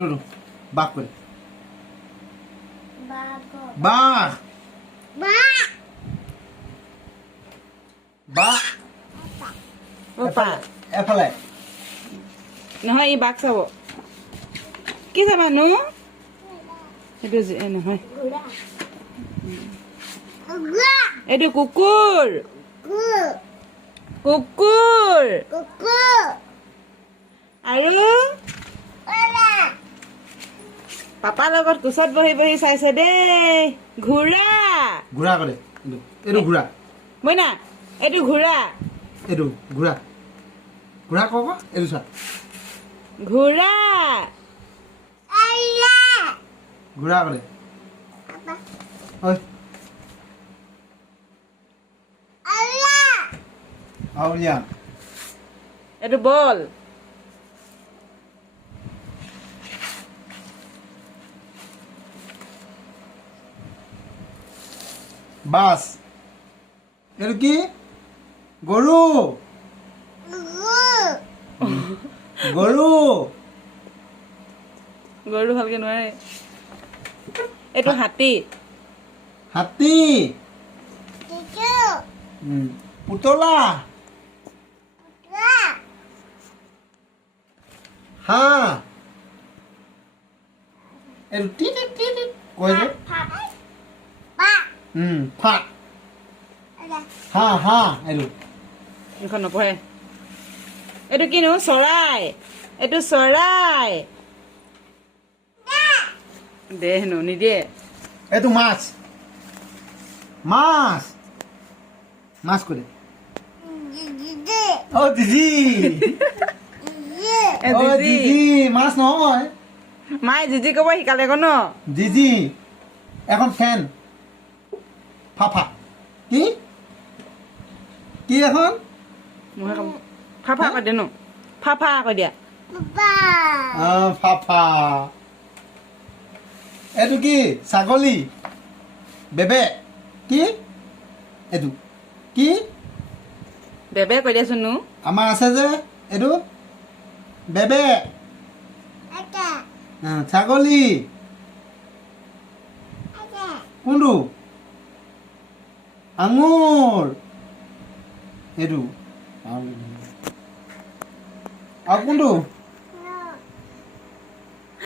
বাঘ করে বাঘ বাঘ এফালে নহয় ই বাঘ চাব কি চাবানো সেইটো নহয় এইটো কুকুৰ কুকুৰ আৰু পাপাৰ লগত কোচত বহি বহি চাইছে দেই ঘোঁৰা ঘোঁৰা কৰে এইটো ঘোঁৰা মইনা এইটো ঘোঁৰা এইটো ঘোঁৰা ঘোঁৰা ক এইটো চা ঘোঁৰা ঘোঁৰা কৰে ঐ আউলিয়া এইটো বল বাস এইটো কি গৰু গৰু গৰু ভালকে নোৱাৰে এইটো হাতী হাতী পুতলা হাঁহ এইটো টি টি টি টি কয় যে ফাট হাঁহ হাঁহ এইটো এইখন নপঢ়ে এইটো কিনো চৰাই এইটো চৰাই দে হেনো নিদিয়ে এইটো মাছ মাছ মাছ করে ও দিদি ও দিদি মাছ নহয় মায়ে জিজি ক'ব শিকালে আকৌ ন দিদি এখন ফেন ফাফা কি কি এখন মই ফাফা কৈ দিয়ে ন ফাফা কৈ দিয়া ফাফা এইটো কি ছাগলী বেবে কি এইটো কি বেবে কৈ দিয়াচোন নো আমাৰ আছে যে এইটো বেবে ছাগলী কোনটো আঙুৰ এইটো আৰু কোনটো